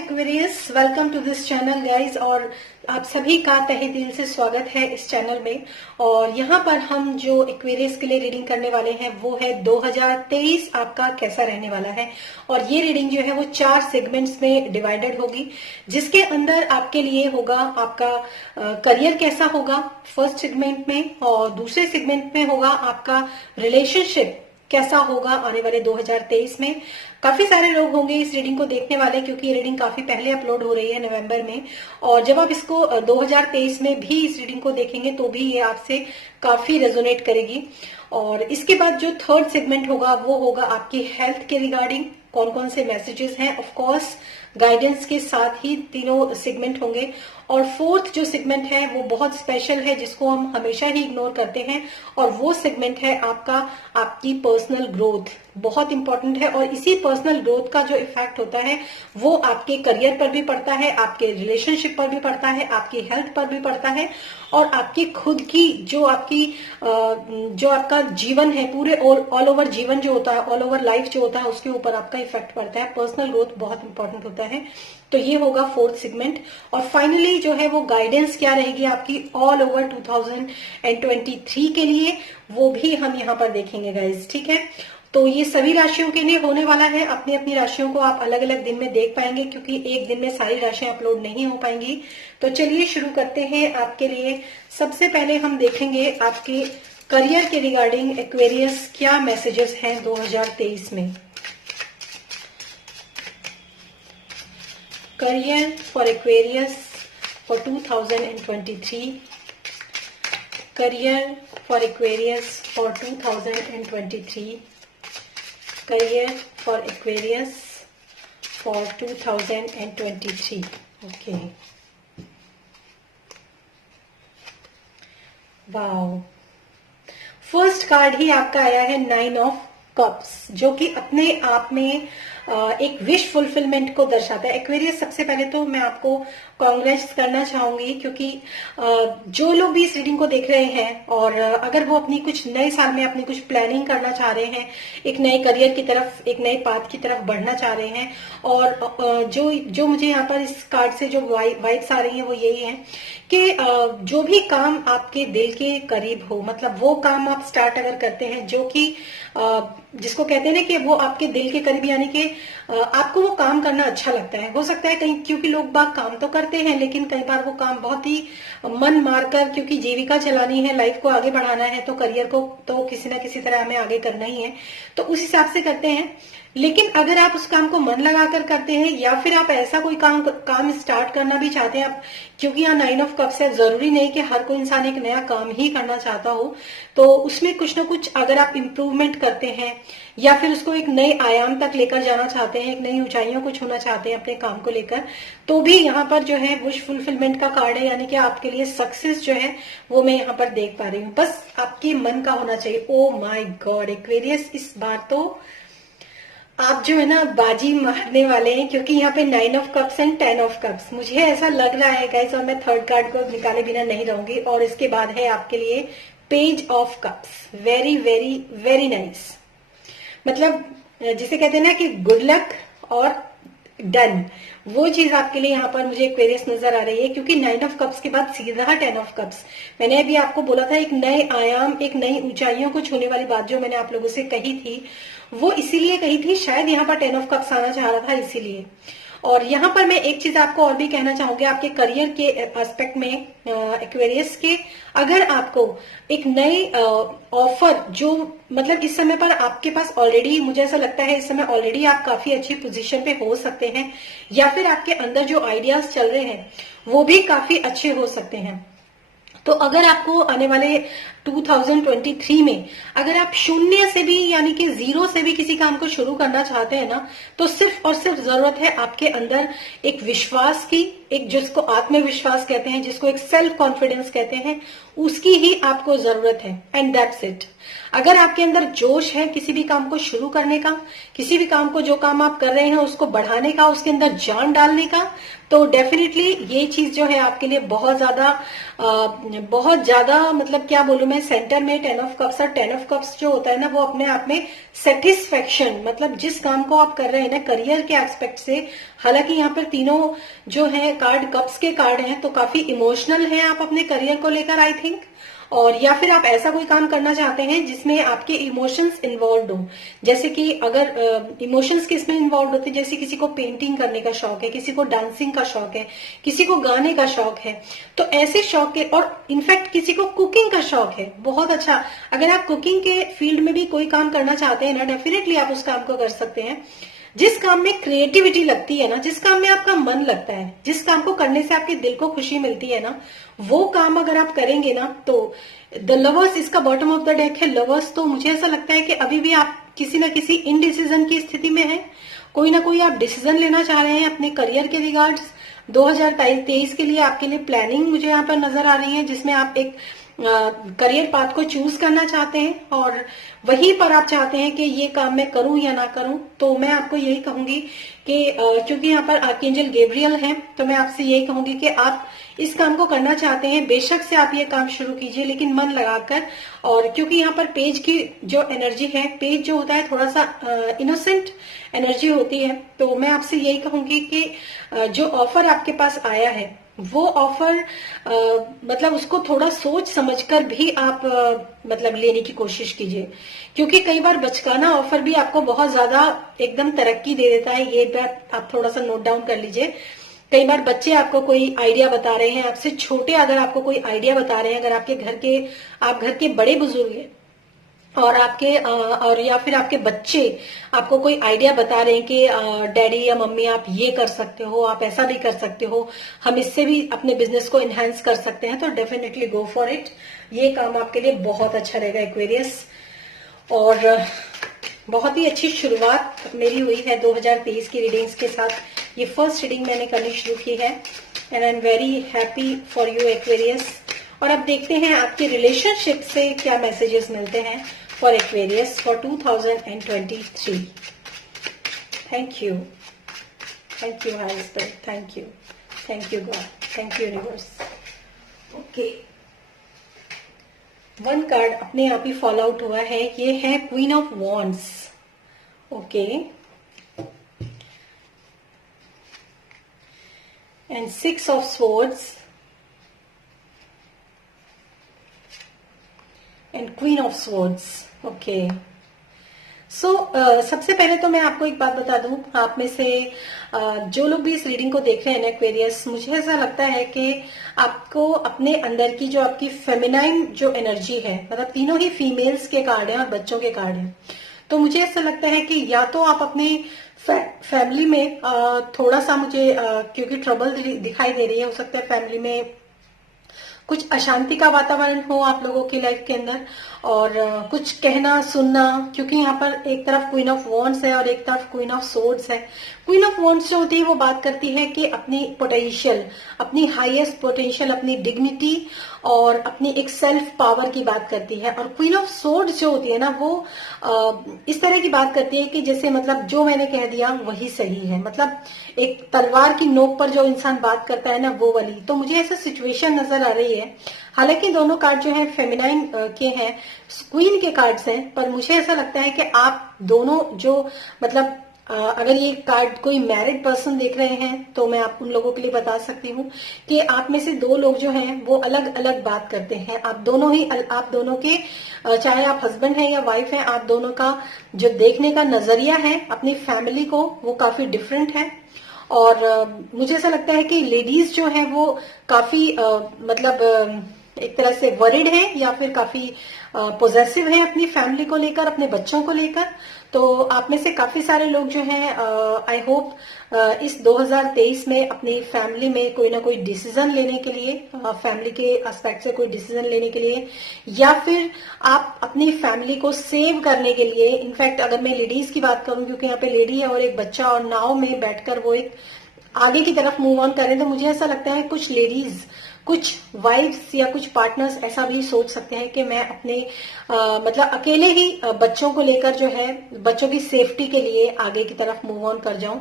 Aquarius, welcome to this channel guys. और आप सभी का तहे दिल से स्वागत है इस चैनल में। और यहाँ पर हम जो एक्वेरियस के लिए रीडिंग करने वाले हैं वो है 2023 आपका कैसा रहने वाला है। और ये रीडिंग जो है वो 4 सेगमेंट्स में डिवाइडेड होगी, जिसके अंदर आपके लिए होगा आपका करियर कैसा होगा फर्स्ट सेगमेंट में, और दूसरे सेगमेंट में होगा आपका रिलेशनशिप कैसा होगा आने वाले 2023 में। काफी सारे लोग होंगे इस रीडिंग को देखने वाले, क्योंकि ये रीडिंग काफी पहले अपलोड हो रही है नवंबर में। और जब आप इसको 2023 में भी इस रीडिंग को देखेंगे तो भी ये आपसे काफी रेजोनेट करेगी। और इसके बाद जो थर्ड सेगमेंट होगा वो होगा आपकी हेल्थ के रिगार्डिंग, कौन कौन से मैसेजेस हैं। ऑफ कोर्स गाइडेंस के साथ ही तीनों सेगमेंट होंगे। और फोर्थ जो सेगमेंट है वो बहुत स्पेशल है, जिसको हम हमेशा ही इग्नोर करते हैं, और वो सेगमेंट है आपकी पर्सनल ग्रोथ। बहुत इंपॉर्टेंट है, और इसी पर्सनल ग्रोथ का जो इफेक्ट होता है वो आपके करियर पर भी पड़ता है, आपके रिलेशनशिप पर भी पड़ता है, आपकी हेल्थ पर भी पड़ता है, और आपकी खुद की जो आपका जीवन है, पूरे ऑल ओवर जीवन जो होता है, ऑल ओवर लाइफ जो होता है, उसके ऊपर आपका इफेक्ट पड़ता है। पर्सनल ग्रोथ बहुत इंपॉर्टेंट होता है। तो ये होगा फोर्थ सेगमेंट। और फाइनली जो है वो गाइडेंस क्या रहेगी आपकी ऑल ओवर 2023 के लिए, वो भी हम यहाँ पर देखेंगे गाइज, ठीक है। तो ये सभी राशियों के लिए होने वाला है। अपनी अपनी राशियों को आप अलग अलग दिन में देख पाएंगे, क्योंकि एक दिन में सारी राशियां अपलोड नहीं हो पाएंगी। तो चलिए शुरू करते हैं आपके लिए। सबसे पहले हम देखेंगे आपके करियर के रिगार्डिंग एक्वेरियस क्या मैसेजेस हैं 2023 में। Career for Aquarius for 2023। Career for Aquarius for 2023। Career for Aquarius for 2023. Okay. Wow, first card ही आपका आया है 9 ऑफ कप्स, जो कि अपने आप में एक विश फुलफिलमेंट को दर्शाता है। एक्वेरियस, सबसे पहले तो मैं आपको कांग्रेट्स करना चाहूंगी, क्योंकि जो लोग भी इस रीडिंग को देख रहे हैं और अगर वो अपनी कुछ नए साल में अपनी कुछ प्लानिंग करना चाह रहे हैं, एक नए करियर की तरफ, एक नए पाथ की तरफ बढ़ना चाह रहे हैं, और जो मुझे यहाँ पर इस कार्ड से जो वाइब्स आ रही हैं वो यही है कि जो भी काम आपके दिल के करीब हो, मतलब वो काम आप स्टार्ट अगर करते हैं जो कि जिसको कहते हैं ना कि वो आपके दिल के करीब, यानी कि आपको वो काम करना अच्छा लगता है। हो सकता है कहीं, क्योंकि लोग बाग काम तो करते हैं लेकिन कई बार वो काम बहुत ही मन मारकर, क्योंकि जीविका चलानी है, लाइफ को आगे बढ़ाना है, तो करियर को तो किसी ना किसी तरह हमें आगे करना ही है, तो उस हिसाब से करते हैं। लेकिन अगर आप उस काम को मन लगाकर करते हैं, या फिर आप ऐसा कोई काम स्टार्ट करना भी चाहते हैं आप, क्योंकि यहाँ 9 ऑफ कप्स है, जरूरी नहीं कि हर कोई इंसान एक नया काम ही करना चाहता हो, तो उसमें कुछ ना कुछ अगर आप इम्प्रूवमेंट करते हैं या फिर उसको एक नए आयाम तक लेकर जाना चाहते हैं, एक नई ऊंचाइयों को छूना चाहते हैं अपने काम को लेकर, तो भी यहाँ पर जो है विश फुलफिलमेंट का कार्ड है, यानी कि आपके लिए सक्सेस जो है वो मैं यहाँ पर देख पा रही हूँ। बस आपके मन का होना चाहिए। ओ माय गॉड एक्वेरियस, इस बार तो आप जो है ना बाजी मारने वाले हैं, क्योंकि यहाँ पे 9 of cups and 10 of cups, मुझे ऐसा लग रहा है गाइस, और मैं थर्ड कार्ड को निकाले बिना नहीं रहूंगी। और इसके बाद है आपके लिए page of cups. Very very very nice, मतलब जिसे कहते हैं ना कि गुड लक और डन, वो चीज आपके लिए यहाँ पर मुझे एक्वेरियस नजर आ रही है, क्योंकि 9 ऑफ कप्स के बाद सीधा 10 ऑफ कप्स। मैंने अभी आपको बोला था एक नए आयाम, एक नई ऊंचाइयों को छूने वाली बात जो मैंने आप लोगों से कही थी, वो इसीलिए कही थी, शायद यहाँ पर 10 ऑफ कप्स आना चाह रहा था इसीलिए। और यहाँ पर मैं एक चीज आपको और भी कहना चाहूंगी आपके करियर के एस्पेक्ट में एक्वेरियस के, अगर आपको एक नई ऑफर जो, मतलब इस समय पर आपके पास ऑलरेडी, मुझे ऐसा लगता है इस समय ऑलरेडी आप काफी अच्छी पोजीशन पे हो सकते हैं, या फिर आपके अंदर जो आइडियाज चल रहे हैं वो भी काफी अच्छे हो सकते हैं। तो अगर आपको आने वाले 2023 में अगर आप शून्य से भी, यानी कि 0 से भी किसी काम को शुरू करना चाहते हैं ना, तो सिर्फ और सिर्फ जरूरत है आपके अंदर एक विश्वास की, एक जिसको आत्मविश्वास कहते हैं, जिसको एक सेल्फ कॉन्फिडेंस कहते हैं, उसकी ही आपको जरूरत है। And that's it. अगर आपके अंदर जोश है किसी भी काम को शुरू करने का, किसी भी काम को, जो काम आप कर रहे हैं उसको बढ़ाने का, उसके अंदर जान डालने का, तो डेफिनेटली ये चीज जो है आपके लिए बहुत ज्यादा मतलब क्या बोलूं में सेंटर में 10 ऑफ कप्स, और 10 ऑफ कप्स जो होता है ना वो अपने आप में सेटिस्फेक्शन, मतलब जिस काम को आप कर रहे हैं ना करियर के एस्पेक्ट से, हालांकि यहाँ पर तीनों जो है कार्ड कप्स के कार्ड हैं, तो काफी इमोशनल हैं आप अपने करियर को लेकर आई थिंक, और या फिर आप ऐसा कोई काम करना चाहते हैं जिसमें आपके इमोशंस इन्वॉल्व हो। जैसे कि अगर इमोशंस किसमें इन्वॉल्व होते हैं, जैसे किसी को पेंटिंग करने का शौक है, किसी को डांसिंग का शौक है, किसी को गाने का शौक है, तो ऐसे शौक के, और इनफैक्ट किसी को कुकिंग का शौक है, बहुत अच्छा, अगर आप कुकिंग के फील्ड में भी कोई काम करना चाहते हैं ना, डेफिनेटली आप उस काम को कर सकते हैं। जिस काम में क्रिएटिविटी लगती है ना, जिस काम में आपका मन लगता है, जिस काम को करने से आपके दिल को खुशी मिलती है ना, वो काम अगर आप करेंगे ना, तो द लवर्स, इसका बॉटम ऑफ द डेक है लवर्स, तो मुझे ऐसा लगता है कि अभी भी आप किसी ना किसी इनडिसीजन की स्थिति में हैं, कोई ना कोई आप डिसीजन लेना चाह रहे हैं अपने करियर के रिगार्ड्स। 2023 के लिए आपके लिए प्लानिंग मुझे यहाँ पर नजर आ रही है, जिसमें आप एक करियर पाथ को चूज करना चाहते हैं, और वहीं पर आप चाहते हैं कि ये काम मैं करूं या ना करूं। तो मैं आपको यही कहूंगी कि क्योंकि यहाँ पर आर्कएंजल गैब्रियल हैं, तो मैं आपसे यही कहूंगी कि आप इस काम को करना चाहते हैं, बेशक से आप ये काम शुरू कीजिए, लेकिन मन लगाकर। और क्योंकि यहाँ पर पेज की जो एनर्जी है, पेज जो होता है थोड़ा सा इनोसेंट एनर्जी होती है, तो मैं आपसे यही कहूंगी कि जो ऑफर आपके पास आया है वो ऑफर मतलब उसको थोड़ा सोच समझकर भी आप मतलब लेने की कोशिश कीजिए, क्योंकि कई बार बचकाना ऑफर भी आपको बहुत ज्यादा एकदम तरक्की दे देता है। ये बात आप थोड़ा सा नोट डाउन कर लीजिए। कई बार बच्चे आपको कोई आइडिया बता रहे हैं, आपसे छोटे अगर आपको कोई आइडिया बता रहे हैं, अगर आपके आप घर के बड़े बुजुर्ग हैं और आपके और या फिर आपके बच्चे आपको कोई आइडिया बता रहे हैं कि डैडी या मम्मी आप ये कर सकते हो, आप ऐसा भी कर सकते हो, हम इससे भी अपने बिजनेस को इनहेंस कर सकते हैं, तो डेफिनेटली गो फॉर इट। ये काम आपके लिए बहुत अच्छा रहेगा एक्वेरियस। और बहुत ही अच्छी शुरुआत मेरी हुई है 2023 की रीडिंग्स के साथ। ये फर्स्ट रीडिंग मैंने करनी शुरू की है, and I am very happy for you Aquarius. और अब देखते हैं आपके रिलेशनशिप से क्या मैसेजेस मिलते हैं for Aquarius for 2023। Thank you, thank you higher spirit, thank you God, thank you universe. Okay, one card अपने आप ही फॉलो आउट हुआ है, ये है queen of wands. Okay, and 6 of swords and queen of swords. Okay, so सबसे पहले तो मैं आपको एक बात बता दूं, आप में से जो लोग भी इस रीडिंग को देख रहे हैं ना एक्वेरियस, मुझे ऐसा लगता है कि आपको अपने अंदर की जो आपकी फेमिनाइन जो एनर्जी है, मतलब तीनों ही फीमेल्स के कार्ड हैं और बच्चों के कार्ड हैं, तो मुझे ऐसा लगता है कि या तो आप अपने फैमिली में थोड़ा सा मुझे क्योंकि ट्रबल दिखाई दे रही है, हो सकता है फैमिली में कुछ अशांति का वातावरण हो आप लोगों की लाइफ के अंदर, और कुछ कहना सुनना, क्योंकि यहाँ पर एक तरफ क्वीन ऑफ वॉन्ड्स है और एक तरफ क्वीन ऑफ सोर्ड्स है। क्वीन ऑफ वॉन्ड्स जो होती है वो बात करती है कि अपनी पोटेंशियल, अपनी हाईएस्ट पोटेंशियल, अपनी डिग्निटी और अपनी एक सेल्फ पावर की बात करती है। और क्वीन ऑफ सोर्ड्स जो होती है ना वो इस तरह की बात करती है कि जैसे मतलब जो मैंने कह दिया वही सही है, मतलब एक तलवार की नोक पर जो इंसान बात करता है ना वो वाली। तो मुझे ऐसा सिचुएशन नजर आ रही है, हालांकि दोनों कार्ड जो है फेमिनाइन के हैं, क्वीन के कार्ड्स हैं, पर मुझे ऐसा लगता है कि आप दोनों जो मतलब अगर ये कार्ड कोई मैरिड पर्सन देख रहे हैं तो मैं आप उन लोगों के लिए बता सकती हूँ कि आप में से दो लोग जो हैं वो अलग अलग बात करते हैं। आप दोनों के चाहे आप हस्बैंड हैं या वाइफ हैं, आप दोनों का जो देखने का नजरिया है अपनी फैमिली को वो काफी डिफरेंट है। और मुझे ऐसा लगता है कि लेडीज जो है वो काफी मतलब एक तरह से वरिड है या फिर काफी पोजेसिव है अपनी फैमिली को लेकर, अपने बच्चों को लेकर। तो आप में से काफी सारे लोग जो हैं आई होप इस 2023 में अपनी फैमिली में कोई ना कोई डिसीजन लेने के लिए, फैमिली के एस्पेक्ट से कोई डिसीजन लेने के लिए, या फिर आप अपनी फैमिली को सेव करने के लिए। इनफैक्ट अगर मैं लेडीज की बात करूं, क्योंकि यहाँ पे लेडी है और एक बच्चा और नाव में बैठकर वो एक आगे की तरफ मूव ऑन करें, तो मुझे ऐसा लगता है कुछ लेडीज, कुछ वाइफ्स या कुछ पार्टनर्स ऐसा भी सोच सकते हैं कि मैं अपने मतलब अकेले ही बच्चों को लेकर जो है बच्चों की सेफ्टी के लिए आगे की तरफ मूव ऑन कर जाऊं।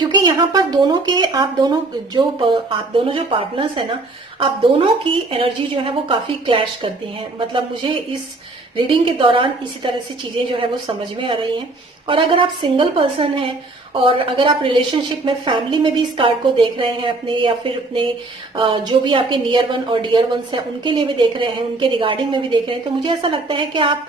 क्योंकि यहाँ पर दोनों के आप दोनों जो पार्टनर्स है ना, आप दोनों की एनर्जी जो है वो काफी क्लैश करती हैं। मतलब मुझे इस रीडिंग के दौरान इसी तरह से चीजें जो है वो समझ में आ रही हैं। और अगर आप सिंगल पर्सन हैं और अगर आप रिलेशनशिप में, फैमिली में भी इस कार्ड को देख रहे हैं अपने, या फिर अपने जो भी आपके नियर वन और डियर वंस हैं उनके लिए भी देख रहे हैं, उनके रिगार्डिंग में भी देख रहे हैं, तो मुझे ऐसा लगता है कि आप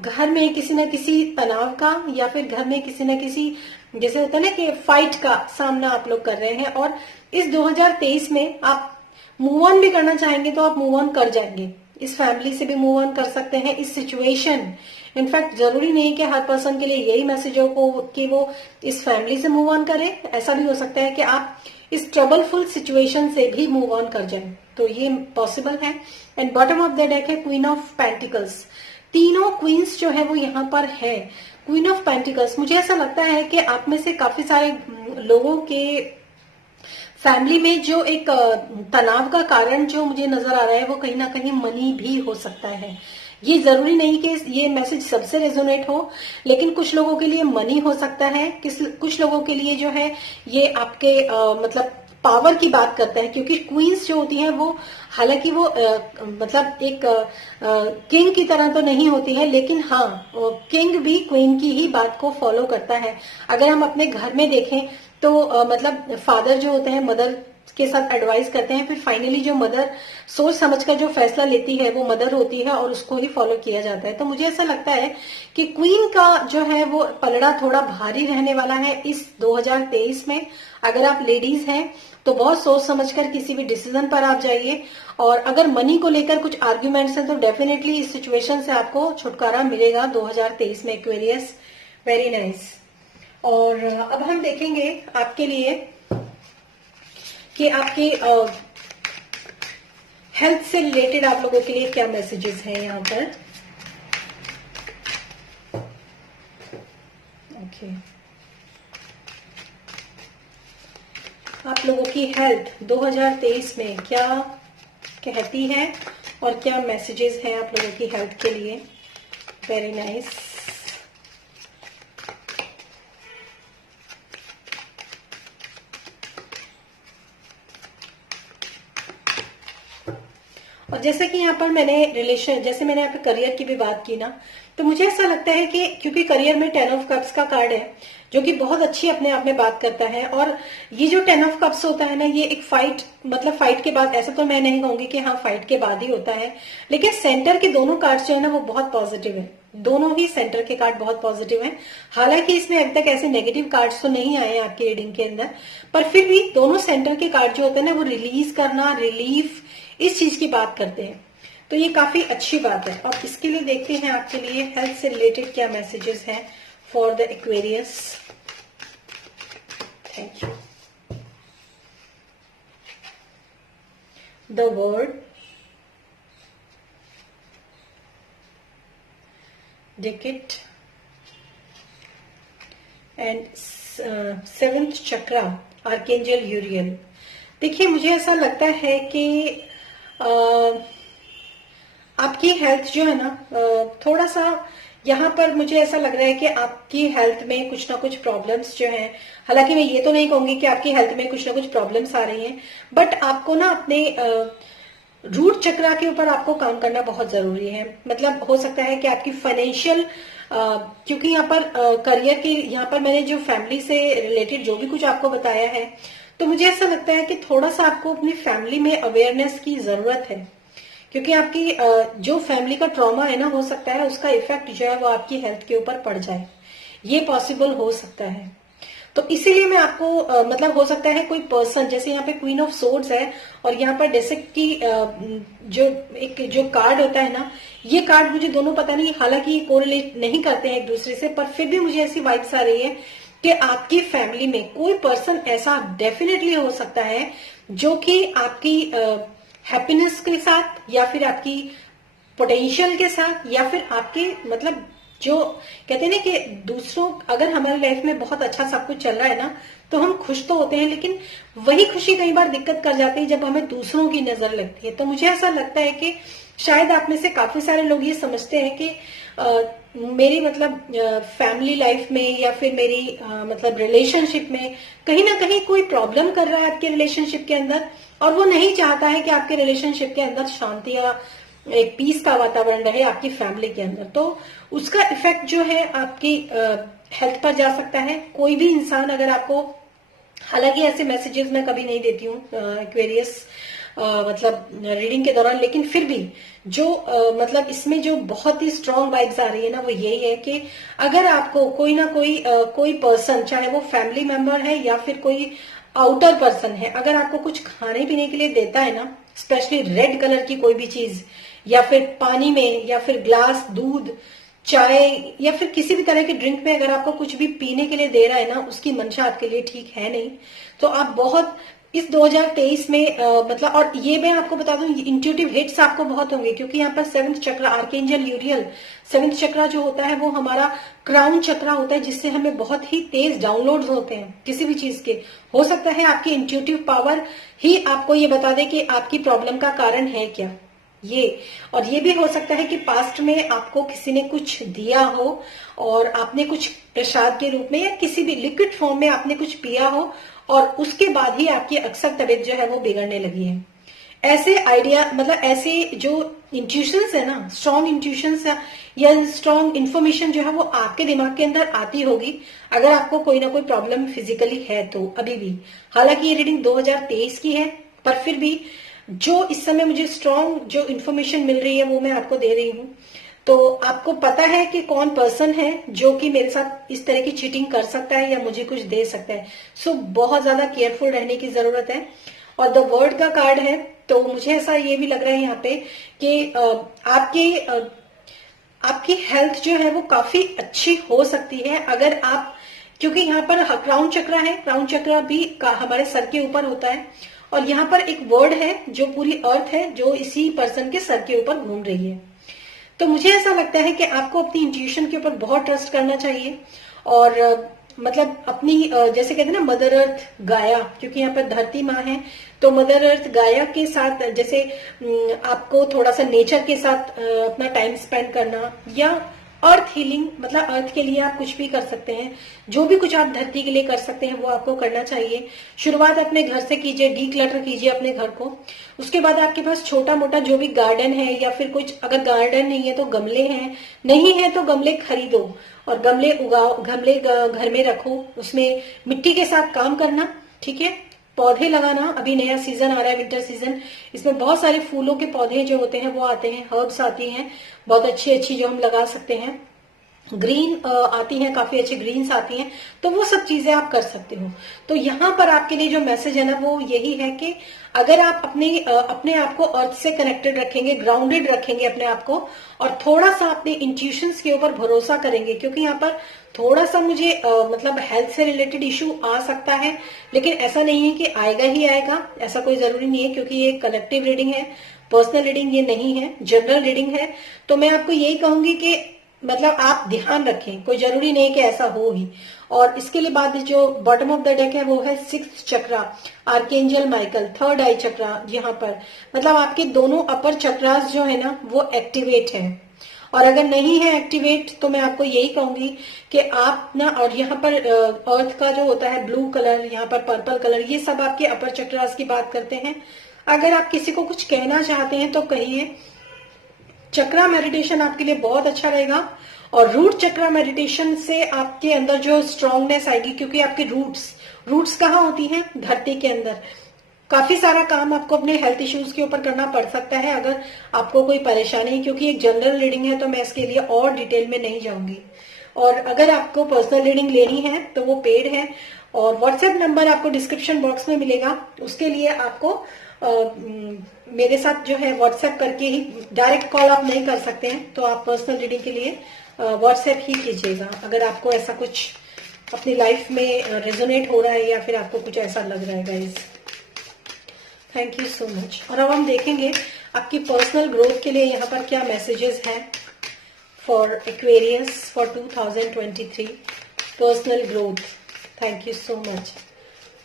घर में किसी न किसी तनाव का, या फिर घर में किसी न किसी, जैसे होता है ना कि फाइट का सामना आप लोग कर रहे हैं। और इस 2023 में आप मूव ऑन भी करना चाहेंगे तो आप मूव ऑन कर जाएंगे। इस फैमिली से भी मूव ऑन कर सकते हैं, इस सिचुएशन, इनफैक्ट जरूरी नहीं कि हर पर्सन के लिए यही मैसेज हो कि वो इस फैमिली से मूव ऑन करे। ऐसा भी हो सकता है कि आप इस ट्रबलफुल सिचुएशन से भी मूव ऑन कर जाएं, तो ये पॉसिबल है। And bottom of the deck है क्वीन ऑफ पेंटिकल्स। तीनों क्वींस जो है वो यहाँ पर है। क्वीन ऑफ पेंटिकल्स, मुझे ऐसा लगता है कि आप में से काफी सारे लोगों के फैमिली में जो एक तनाव का कारण जो मुझे नजर आ रहा है वो कहीं ना कहीं मनी भी हो सकता है। ये जरूरी नहीं कि ये मैसेज सबसे रेजोनेट हो, लेकिन कुछ लोगों के लिए मनी हो सकता है, कुछ लोगों के लिए जो है ये आपके मतलब पावर की बात करता है। क्योंकि क्वींस जो होती हैं वो, हालांकि वो मतलब एक किंग की तरह तो नहीं होती है, लेकिन हाँ किंग भी क्वीन की ही बात को फॉलो करता है। अगर हम अपने घर में देखें तो मतलब फादर जो होते हैं मदर के साथ एडवाइस करते हैं, फिर फाइनली जो मदर सोच समझकर जो फैसला लेती है वो मदर होती है और उसको ही फॉलो किया जाता है। तो मुझे ऐसा लगता है कि क्वीन का जो है वो पलड़ा थोड़ा भारी रहने वाला है इस 2023 में। अगर आप लेडीज हैं तो बहुत सोच समझकर किसी भी डिसीजन पर आप जाइए, और अगर मनी को लेकर कुछ आर्ग्यूमेंट्स हैं तो डेफिनेटली इस सिचुएशन से आपको छुटकारा मिलेगा 2023 में एक्वेरियस। Very nice. और अब हम देखेंगे आपके लिए कि आपके हेल्थ से रिलेटेड आप लोगों के लिए क्या मैसेजेस हैं यहाँ पर। ओके, आप लोगों की हेल्थ 2023 में क्या कहती है और क्या मैसेजेस हैं आप लोगों की हेल्थ के लिए। Very nice. और जैसे कि यहाँ पर जैसे मैंने यहाँ पे करियर की भी बात की ना, तो मुझे ऐसा लगता है कि क्योंकि करियर में 10 ऑफ कप्स का कार्ड है जो कि बहुत अच्छी अपने आप में बात करता है, और ये जो 10 ऑफ कप्स होता है ना, ये एक मतलब फाइट के बाद, ऐसा तो मैं नहीं कहूंगी कि हाँ फाइट के बाद ही होता है, लेकिन सेंटर के दोनों कार्ड्स जो है ना वो बहुत पॉजिटिव है। दोनों ही सेंटर के कार्ड बहुत पॉजिटिव हैं। हालांकि इसमें अभी तक ऐसे नेगेटिव कार्ड्स तो नहीं आए हैं आपकी रीडिंग के अंदर, पर फिर भी दोनों सेंटर के कार्ड जो होते हैं ना वो रिलीज करना, रिलीफ, इस चीज की बात करते हैं। तो ये काफी अच्छी बात है। और इसके लिए देखते हैं आपके लिए हेल्थ से रिलेटेड क्या मैसेजेस हैं for the Aquarius. Thank you. The word, decade and 7th chakra, archangel Uriel. देखिए मुझे ऐसा लगता है कि आपकी हेल्थ जो है ना थोड़ा सा यहाँ पर मुझे ऐसा लग रहा है कि आपकी हेल्थ में कुछ ना कुछ प्रॉब्लम्स जो हैं, हालांकि मैं ये तो नहीं कहूंगी कि आपकी हेल्थ में कुछ ना कुछ प्रॉब्लम्स आ रही हैं, बट आपको ना अपने रूट चक्रा के ऊपर आपको काम करना बहुत जरूरी है। मतलब हो सकता है कि आपकी फाइनेंशियल, क्योंकि यहाँ पर करियर की, यहाँ पर मैंने जो फैमिली से रिलेटेड जो भी कुछ आपको बताया है, तो मुझे ऐसा लगता है कि थोड़ा सा आपको अपनी फैमिली में अवेयरनेस की जरूरत है। क्योंकि आपकी जो फैमिली का ट्रॉमा है ना, हो सकता है उसका इफेक्ट जो है वो आपकी हेल्थ के ऊपर पड़ जाए, ये पॉसिबल हो सकता है। तो इसीलिए मैं आपको मतलब हो सकता है कोई पर्सन, जैसे यहाँ पे क्वीन ऑफ सोर्ड्स है और यहाँ पर जैसे कि जो कार्ड होता है ना, ये कार्ड मुझे दोनों पता नहीं, हालांकि कोरिलेट नहीं करते हैं एक दूसरे से, पर फिर भी मुझे ऐसी वाइब्स आ रही है कि आपकी फैमिली में कोई पर्सन ऐसा डेफिनेटली हो सकता है जो कि आपकी हैप्पीनेस के साथ, या फिर आपकी पोटेंशियल के साथ, या फिर आपके मतलब जो कहते हैं ना कि दूसरों, अगर हमारी लाइफ में बहुत अच्छा सब कुछ चल रहा है ना तो हम खुश तो होते हैं, लेकिन वही खुशी कई बार दिक्कत कर जाती है जब हमें दूसरों की नजर लगती है। तो मुझे ऐसा लगता है कि शायद आप में से काफी सारे लोग ये समझते हैं कि मेरी मतलब फैमिली लाइफ में या फिर मेरी मतलब रिलेशनशिप में कहीं ना कहीं कोई प्रॉब्लम कर रहा है आपके रिलेशनशिप के अंदर, और वो नहीं चाहता है कि आपके रिलेशनशिप के अंदर शांति या एक पीस का वातावरण रहे आपकी फैमिली के अंदर। तो उसका इफेक्ट जो है आपकी हेल्थ पर जा सकता है। कोई भी इंसान अगर आपको, हालांकि ऐसे मैसेजेस मैं कभी नहीं देती हूँ एक्वेरियस मतलब रीडिंग के दौरान, लेकिन फिर भी जो मतलब इसमें जो बहुत ही स्ट्रॉन्ग वाइब्स आ रही है ना, वो यही है कि अगर आपको कोई ना कोई पर्सन, चाहे वो फैमिली मेंबर है या फिर कोई आउटर पर्सन है, अगर आपको कुछ खाने पीने के लिए देता है ना, स्पेशली रेड कलर की कोई भी चीज, या फिर पानी में, या फिर ग्लास दूध, चाय, या फिर किसी भी तरह के ड्रिंक में अगर आपको कुछ भी पीने के लिए दे रहा है ना, उसकी मंशा आपके लिए ठीक है नहीं। तो आप बहुत इस 2023 में मतलब, और ये मैं आपको बता दूं, इंट्यूटिव हिट्स आपको बहुत होंगे, क्योंकि यहाँ पर 7th चक्र आर्केंजल यूरियल, 7th चक्र जो होता है वो हमारा क्राउन चक्र होता है, जिससे हमें बहुत ही तेज डाउनलोड्स होते हैं किसी भी चीज के। हो सकता है आपकी इंट्यूटिव पावर ही आपको ये बता दे कि आपकी प्रॉब्लम का कारण है क्या ये। और ये भी हो सकता है कि पास्ट में आपको किसी ने कुछ दिया हो और आपने कुछ प्रसाद के रूप में या किसी भी लिक्विड फॉर्म में आपने कुछ पिया हो, और उसके बाद ही आपकी अक्सर तबीयत जो है वो बिगड़ने लगी है। ऐसे आइडिया मतलब ऐसे जो इंट्यूशंस है ना, स्ट्रॉन्ग इंट्यूशंस या स्ट्रॉन्ग इंफॉर्मेशन जो है वो आपके दिमाग के अंदर आती होगी अगर आपको कोई ना कोई प्रॉब्लम फिजिकली है तो अभी भी। हालांकि ये रीडिंग 2023 की है, पर फिर भी जो इस समय मुझे स्ट्रॉन्ग जो इन्फॉर्मेशन मिल रही है वो मैं आपको दे रही हूँ। तो आपको पता है कि कौन पर्सन है जो कि मेरे साथ इस तरह की चीटिंग कर सकता है या मुझे कुछ दे सकता है। सो बहुत ज्यादा केयरफुल रहने की जरूरत है। और द वर्ड का कार्ड है, तो मुझे ऐसा ये भी लग रहा है यहाँ पे कि आपकी हेल्थ जो है वो काफी अच्छी हो सकती है अगर आप, क्योंकि यहाँ पर क्राउन चक्र है, क्राउन चक्र भी हमारे सर के ऊपर होता है, और यहाँ पर एक वर्ड है जो पूरी अर्थ है जो इसी पर्सन के सर के ऊपर घूम रही है। तो मुझे ऐसा लगता है कि आपको अपनी इंट्यूशन के ऊपर बहुत ट्रस्ट करना चाहिए, और मतलब अपनी जैसे कहते हैं ना मदर अर्थ गाया, क्योंकि यहाँ पर धरती माँ है, तो मदर अर्थ गाया के साथ जैसे आपको थोड़ा सा नेचर के साथ अपना टाइम स्पेंड करना, या अर्थ हीलिंग, मतलब अर्थ के लिए आप कुछ भी कर सकते हैं। जो भी कुछ आप धरती के लिए कर सकते हैं वो आपको करना चाहिए। शुरुआत अपने घर से कीजिए, डीक्लटर कीजिए अपने घर को। उसके बाद आपके पास छोटा मोटा जो भी गार्डन है या फिर कुछ, अगर गार्डन नहीं है तो गमले हैं, नहीं है तो गमले खरीदो और गमले उगाओ, गमले घर में रखो, उसमें मिट्टी के साथ काम करना, ठीक है। पौधे लगाना, अभी नया सीजन आ रहा है, विंटर सीजन, इसमें बहुत सारे फूलों के पौधे जो होते हैं वो आते हैं, हर्ब्स आती हैं बहुत अच्छी अच्छी जो हम लगा सकते हैं, ग्रीन आती हैं, काफी अच्छी ग्रीन्स आती हैं, तो वो सब चीजें आप कर सकते हो। तो यहाँ पर आपके लिए जो मैसेज है ना वो यही है कि अगर आप अपने आप को अर्थ से कनेक्टेड रखेंगे, ग्राउंडेड रखेंगे अपने आप को, और थोड़ा सा अपने इंट्यूशंस के ऊपर भरोसा करेंगे, क्योंकि यहाँ पर थोड़ा सा मुझे मतलब हेल्थ से रिलेटेड इशू आ सकता है, लेकिन ऐसा नहीं है कि आएगा ही आएगा, ऐसा कोई जरूरी नहीं है, क्योंकि ये कलेक्टिव रीडिंग है, पर्सनल रीडिंग ये नहीं है, जनरल रीडिंग है। तो मैं आपको यही कहूंगी कि मतलब आप ध्यान रखें, कोई जरूरी नहीं कि ऐसा हो ही। और इसके लिए बाद जो बॉटम ऑफ द डेक है वो है 6th चक्र आर्केंजल माइकल, 3rd आई चक्र। यहाँ पर मतलब आपके दोनों अपर चक्रास जो है ना वो एक्टिवेट है, और अगर नहीं है एक्टिवेट तो मैं आपको यही कहूंगी कि आप ना, और यहाँ पर अर्थ का जो होता है ब्लू कलर, यहाँ पर पर्पल कलर, ये सब आपके अपर चक्रास की बात करते हैं। अगर आप किसी को कुछ कहना चाहते हैं तो कहिए। चक्रा मेडिटेशन आपके लिए बहुत अच्छा रहेगा, और रूट चक्रा मेडिटेशन से आपके अंदर जो स्ट्रांगनेस आएगी, क्योंकि आपके रूट्स कहाँ होती हैं, धरती के अंदर। काफी सारा काम आपको अपने हेल्थ इश्यूज के ऊपर करना पड़ सकता है अगर आपको कोई परेशानी, क्योंकि एक जनरल रीडिंग है तो मैं इसके लिए और डिटेल में नहीं जाऊंगी। और अगर आपको पर्सनल रीडिंग लेनी है तो वो पेड है, और व्हाट्सएप नंबर आपको डिस्क्रिप्शन बॉक्स में मिलेगा। उसके लिए आपको मेरे साथ जो है व्हाट्सएप करके ही, डायरेक्ट कॉल आप नहीं कर सकते हैं, तो आप पर्सनल रीडिंग के लिए व्हाट्सएप ही कीजिएगा अगर आपको ऐसा कुछ अपनी लाइफ में रेजोनेट हो रहा है या फिर आपको कुछ ऐसा लग रहा है guys. Thank you so much. और अब हम देखेंगे आपकी पर्सनल ग्रोथ के लिए यहाँ पर क्या मैसेजेस हैं for Aquarius for 2023 personal growth. Thank you so much,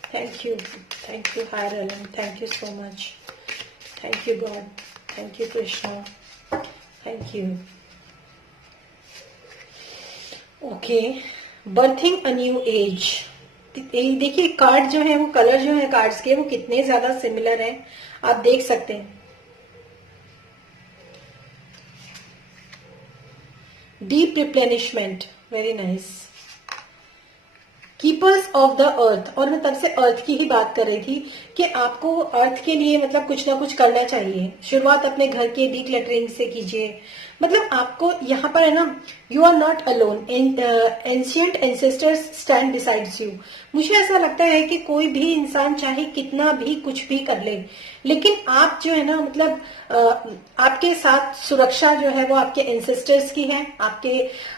thank you higher Alan, thank you so much, thank you God, thank you Krishna. Thank you. Okay, birthing a new age. देखिए card जो है वो, colour जो है cards के वो कितने ज्यादा सिमिलर हैं, आप देख सकते हैं। Deep replenishment, very nice. Keepers of the earth, और मैं तब से अर्थ की ही बात कर रही थी कि आपको अर्थ के लिए मतलब कुछ ना कुछ करना चाहिए। शुरुआत अपने घर के डीक्लटरिंग से कीजिए। मतलब आपको यहाँ पर है ना, you are not alone, ancient ancestors stand besides you. मुझे ऐसा लगता है कि कोई भी इंसान चाहे कितना भी कुछ भी कर ले, लेकिन आप जो है ना मतलब आपके साथ सुरक्षा जो है वो आपके एंसेस्टर्स की है। आपके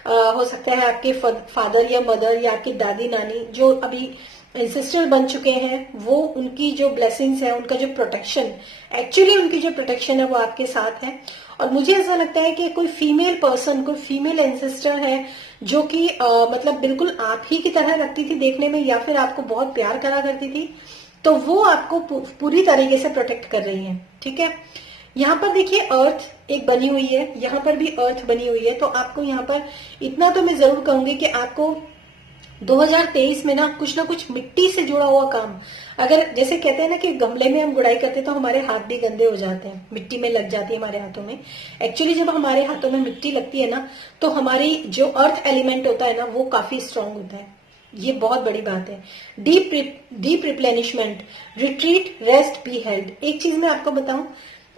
हो सकता है आपके फादर या मदर या आपकी दादी नानी जो अभी एंसेस्टर बन चुके हैं, वो उनकी जो ब्लेसिंग्स है, उनका जो प्रोटेक्शन, एक्चुअली उनकी जो प्रोटेक्शन है वो आपके साथ है। और मुझे ऐसा लगता है कि कोई फीमेल पर्सन, कोई फीमेल एंसेस्टर है जो कि मतलब बिल्कुल आप ही की तरह लगती थी देखने में, या फिर आपको बहुत प्यार करा करती थी, तो वो आपको पूरी तरीके से प्रोटेक्ट कर रही है। ठीक है, यहाँ पर देखिए अर्थ एक बनी हुई है, यहाँ पर भी अर्थ बनी हुई है। तो आपको यहाँ पर इतना तो मैं जरूर कहूंगी कि आपको 2023 में ना कुछ मिट्टी से जुड़ा हुआ काम, अगर जैसे कहते हैं ना कि गमले में हम गुड़ाई करते हैं तो हमारे हाथ भी गंदे हो जाते हैं, मिट्टी में लग जाती है हमारे हाथों में। एक्चुअली जब हमारे हाथों में मिट्टी लगती है ना, तो हमारी जो अर्थ एलिमेंट होता है ना वो काफी स्ट्रांग होता है। ये बहुत बड़ी बात है। Deep replenishment, retreat, rest, be held. एक चीज मैं आपको बताऊं,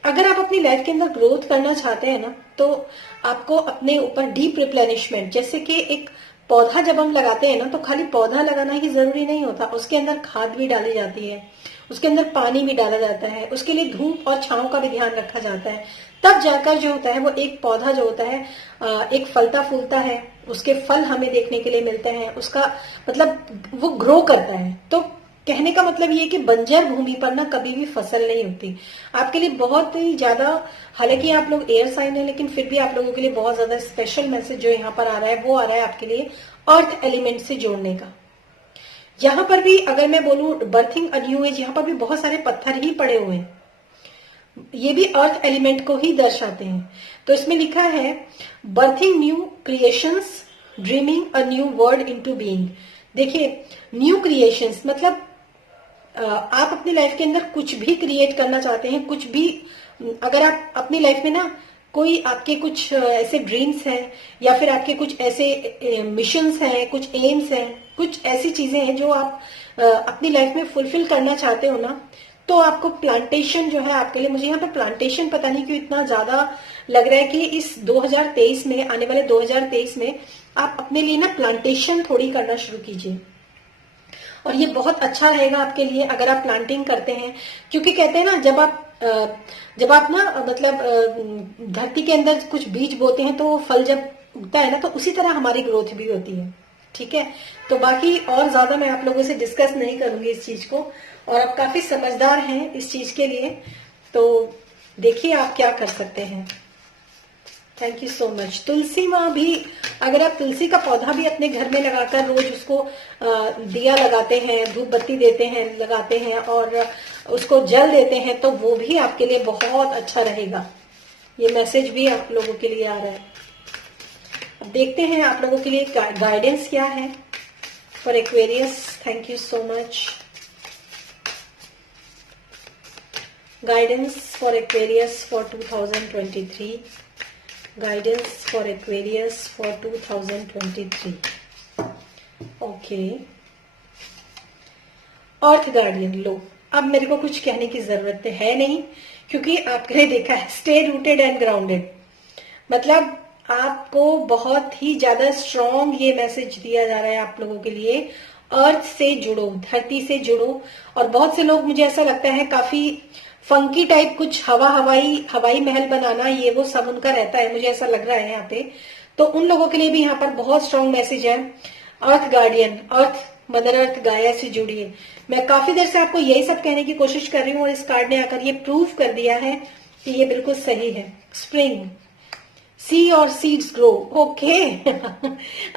अगर आप अपनी लाइफ के अंदर ग्रोथ करना चाहते हैं ना, तो आपको अपने ऊपर डीप रिप्लेनिशमेंट, जैसे कि एक पौधा जब हम लगाते हैं ना, तो खाली पौधा लगाना ही जरूरी नहीं होता, उसके अंदर खाद भी डाली जाती है, उसके अंदर पानी भी डाला जाता है, उसके लिए धूप और छांव का भी ध्यान रखा जाता है। तब जाकर जो होता है वो एक पौधा जो होता है एक फलता फूलता है, उसके फल हमें देखने के लिए मिलते हैं, उसका मतलब वो ग्रो करता है। तो कहने का मतलब ये कि बंजर भूमि पर ना कभी भी फसल नहीं होती। आपके लिए बहुत ही ज्यादा, हालांकि आप लोग एयर साइन है, लेकिन फिर भी आप लोगों के लिए बहुत ज्यादा स्पेशल मैसेज जो यहाँ पर आ रहा है वो आ रहा है आपके लिए अर्थ एलिमेंट से जोड़ने का। यहाँ पर भी अगर मैं बोलूं बर्थिंग अ न्यू एज, यहाँ पर भी बहुत सारे पत्थर ही पड़े हुए हैं, ये भी अर्थ एलिमेंट को ही दर्शाते हैं। तो इसमें लिखा है berthing new creations, dreaming a new world into being. देखिए न्यू क्रिएशंस मतलब आप अपनी लाइफ के अंदर कुछ भी क्रिएट करना चाहते हैं, कुछ भी, अगर आप अपनी लाइफ में ना कोई आपके कुछ ऐसे ड्रीम्स हैं, या फिर आपके कुछ ऐसे मिशंस हैं, कुछ एम्स हैं, कुछ ऐसी चीजें हैं जो आप अपनी लाइफ में फुलफिल करना चाहते हो ना, तो आपको प्लांटेशन जो है आपके लिए, मुझे यहाँ पे प्लांटेशन पता नहीं क्यों इतना ज्यादा लग रहा है कि इस 2023 में, आने वाले 2023 में आप अपने लिए ना प्लांटेशन थोड़ी करना शुरू कीजिए। और ये बहुत अच्छा रहेगा आपके लिए अगर आप प्लांटिंग करते हैं, क्योंकि कहते हैं ना जब आप ना मतलब धरती के अंदर कुछ बीज बोते हैं तो वो फल जब उगता है ना, तो उसी तरह हमारी ग्रोथ भी होती है। ठीक है, तो बाकी और ज्यादा मैं आप लोगों से डिस्कस नहीं करूंगी इस चीज को, और आप काफी समझदार हैं इस चीज के लिए, तो देखिए आप क्या कर सकते हैं। Thank you so much. Tulsi माँ भी, अगर आप तुलसी का पौधा भी अपने घर में लगाकर रोज उसको दिया लगाते हैं, धूप बत्ती देते हैं, लगाते हैं और उसको जल देते हैं, तो वो भी आपके लिए बहुत अच्छा रहेगा। ये मैसेज भी आप लोगों के लिए आ रहा है। अब देखते हैं आप लोगों के लिए गाइडेंस क्या है for Aquarius. Thank you so much. Guidance for Aquarius for 2023। Guidance for Aquarius for 2023. Okay, earth guardian लो। अब मेरे को कुछ कहने की जरूरत है नहीं, क्योंकि आपने देखा है स्टे रूटेड एंड ग्राउंडेड, मतलब आपको बहुत ही ज्यादा स्ट्रॉन्ग ये मैसेज दिया जा रहा है आप लोगों के लिए, अर्थ से जुड़ो, धरती से जुड़ो। और बहुत से लोग, मुझे ऐसा लगता है काफी फंकी टाइप कुछ हवाई महल बनाना, ये वो सब उनका रहता है, मुझे ऐसा लग रहा है यहाँ पे। तो उन लोगों के लिए भी यहाँ पर बहुत स्ट्रॉन्ग मैसेज है। अर्थ गार्डियन, अर्थ मदर अर्थ गाया से जुड़िए। मैं काफी देर से आपको यही सब कहने की कोशिश कर रही हूँ, और इस कार्ड ने आकर ये प्रूव कर दिया है कि ये बिल्कुल सही है। स्प्रिंग, सी और सीड्स ग्रो। ओके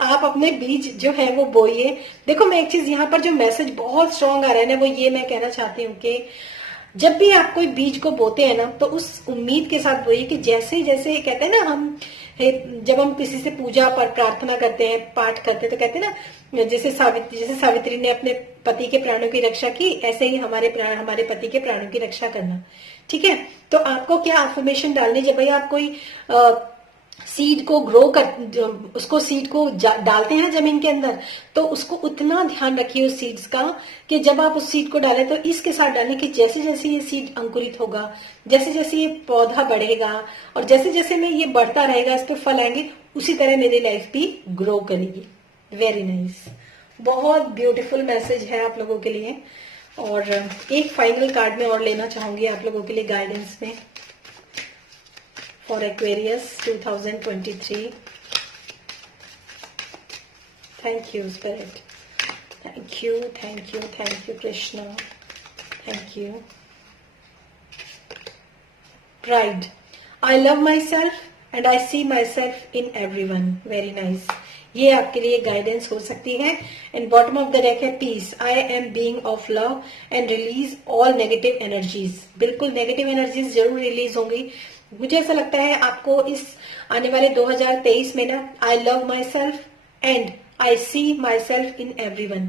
आप अपने बीज जो है वो बोइए। देखो मैं एक चीज यहाँ पर जो मैसेज बहुत स्ट्रॉन्ग आ रहा है ना, वो ये मैं कहना चाहती हूँ कि जब भी आप कोई बीज को बोते हैं ना, तो उस उम्मीद के साथ बोइए कि जैसे जैसे कहते हैं ना, हम जब हम किसी से पूजा पर प्रार्थना करते हैं, पाठ करते हैं, तो कहते हैं ना, जैसे सावित्री ने अपने पति के प्राणों की रक्षा की, ऐसे ही हमारे प्राण हमारे पति के प्राणों की रक्षा करना। ठीक है, तो आपको क्या अफर्मेशन डालनी, जब भाई आप कोई सीड को ग्रो कर उसको सीड को डालते हैं जमीन के अंदर, तो उसको उतना ध्यान रखिए उस सीड्स का कि जब आप उस सीड को डालें तो इसके साथ डालें कि जैसे जैसे ये सीड अंकुरित होगा, जैसे जैसे ये पौधा बढ़ेगा और जैसे जैसे में ये बढ़ता रहेगा, इस पे फल आएंगे, उसी तरह मेरी लाइफ भी ग्रो करेगी। वेरी नाइस, बहुत ब्यूटीफुल मैसेज है आप लोगों के लिए। और एक फाइनल कार्ड में और लेना चाहूंगी आप लोगों के लिए गाइडेंस में for Aquarius 2023. Thank you, Spirit. Thank you, thank you, thank you, Krishna. Thank you. Pride. I love myself and I see myself in everyone. Very nice. ये आपके लिए गाइडेंस हो सकती है। And bottom of the deck है peace. I am being of love and release all negative energies. बिल्कुल negative energies जरूर release होंगी। मुझे ऐसा लगता है आपको इस आने वाले 2023 में ना, I love myself and I see myself in everyone,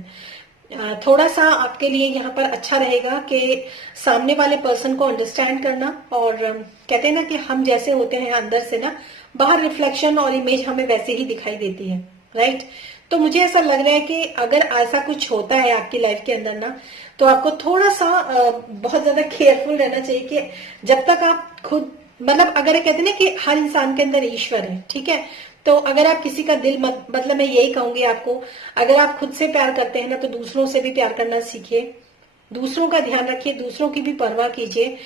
थोड़ा सा आपके लिए यहाँ पर अच्छा रहेगा कि सामने वाले पर्सन को अंडरस्टैंड करना। और कहते हैं ना कि हम जैसे होते हैं अंदर से ना, बाहर रिफ्लेक्शन और इमेज हमें वैसे ही दिखाई देती है, राइट। तो मुझे ऐसा लग रहा है कि अगर ऐसा कुछ होता है आपकी लाइफ के अंदर ना, तो आपको थोड़ा सा बहुत ज्यादा केयरफुल रहना चाहिए कि जब तक आप खुद, मतलब अगर कहते हैं ना कि हर इंसान के अंदर ईश्वर है, ठीक है, तो अगर आप किसी का दिल मतलब मैं यही कहूंगी आपको, अगर आप खुद से प्यार करते हैं ना, तो दूसरों से भी प्यार करना सीखिए, दूसरों का ध्यान रखिए, दूसरों की भी परवाह कीजिए,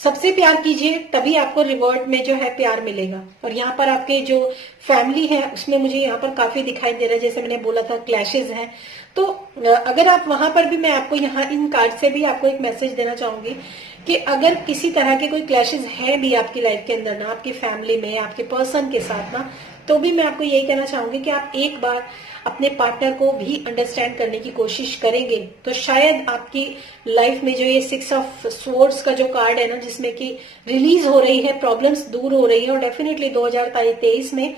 सबसे प्यार कीजिए, तभी आपको रिवॉर्ड में जो है प्यार मिलेगा। और यहाँ पर आपके जो फैमिली है उसमें मुझे यहाँ पर काफी दिखाई दे रहा है, जैसे मैंने बोला था क्लैशेस हैं, तो अगर आप वहां पर भी, मैं आपको यहाँ इन कार्ड से भी आपको एक मैसेज देना चाहूंगी कि अगर किसी तरह के कोई क्लैशेस है भी आपकी लाइफ के अंदर ना, आपकी फैमिली में, आपके पर्सन के साथ ना, तो भी मैं आपको यही कहना चाहूंगी कि आप एक बार अपने पार्टनर को भी अंडरस्टैंड करने की कोशिश करेंगे, तो शायद आपकी लाइफ में जो ये 6 ऑफ स्वॉर्ड्स का जो कार्ड है ना, जिसमें कि रिलीज हो रही है, प्रॉब्लम्स दूर हो रही है, और डेफिनेटली 2023 में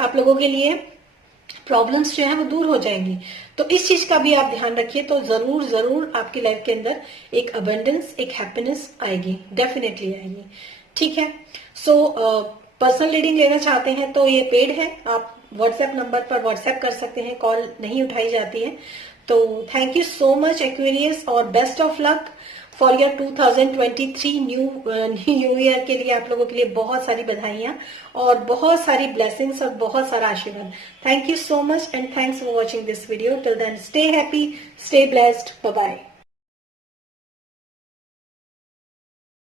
आप लोगों के लिए प्रॉब्लम्स जो है वो दूर हो जाएंगी। तो इस चीज का भी आप ध्यान रखिए, तो जरूर जरूर आपकी लाइफ के अंदर एक अबंडेंस, एक हैप्पीनेस आएगी, डेफिनेटली आएगी। ठीक है, सो पर्सनल रीडिंग लेना चाहते हैं तो ये पेड है, आप व्हाट्सएप नंबर पर व्हाट्सएप कर सकते हैं, कॉल नहीं उठाई जाती है। तो thank you so much Aquarius, और best of luck for your 2023 new year के लिए आप लोगों के लिए बहुत सारी बधाइयां और बहुत सारी ब्लेसिंग्स और बहुत सारा आशीर्वाद। Thank you so much and thanks for watching this video. Till then stay happy, stay blessed, bye bye.